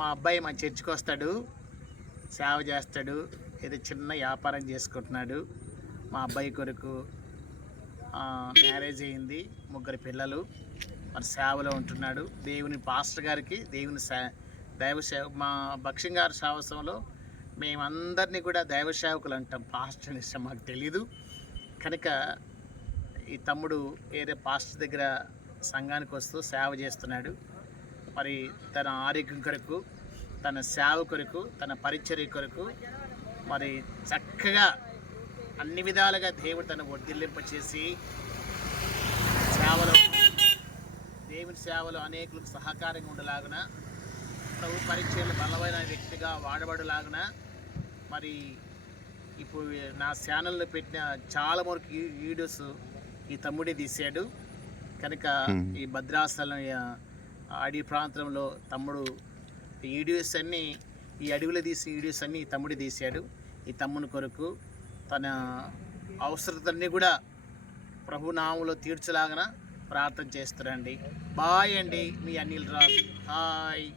మా అబ్బాయి మా చర్చికి వస్తాడు, సేవ చేస్తాడు, ఏదో చిన్న వ్యాపారం చేసుకుంటున్నాడు. మా అబ్బాయి కొరకు మ్యారేజ్ అయింది, 3 పిల్లలు, మరి సేవలో ఉంటున్నాడు. దేవుని పాస్టర్ గారికి దైవ సేవ మా భక్ష్యం గారి సాహసంలో మేమందరినీ కూడా దైవ సేవకులు అంటాం. పాస్టర్ ఇష్టం మాకు తెలీదు కనుక ఈ తమ్ముడు వేరే పాస్టర్ దగ్గర సంఘానికి వస్తూ సేవ చేస్తున్నాడు. మరి తన ఆరోగ్యం కొరకు, తన సేవ కొరకు, తన పరిచర్య కొరకు మరి చక్కగా అన్ని విధాలుగా దేవుడు తను వర్ధిల్లింపచేసి సేవలో, దేవుని సేవలో అనేకులకు సహకారంగా ఉండలాగున, ప్రభు పరిచర్యలు బలమైన వ్యక్తిగా వాడబడలాగున, మరి ఇప్పుడు నా ఛానల్లో పెట్టిన చాలా వరకు వీడియోస్ ఈ తమ్ముడే తీశాడు కనుక ఈ భద్రాచలం అడవి ప్రాంతంలో తమ్ముడు వీడియోస్ అన్నీ, ఈ అడవిలో తీసిన వీడియోస్ అన్నీ ఈ తమ్ముడే తీశాడు. ఈ తమ్ముని కొరకు తన అవసరతల్ని కూడా ప్రభునామంలో తీర్చలాగన ప్రార్థన చేస్తారండి. బాయ్ అండి, మీ అనిల్ రాజు. హాయ్.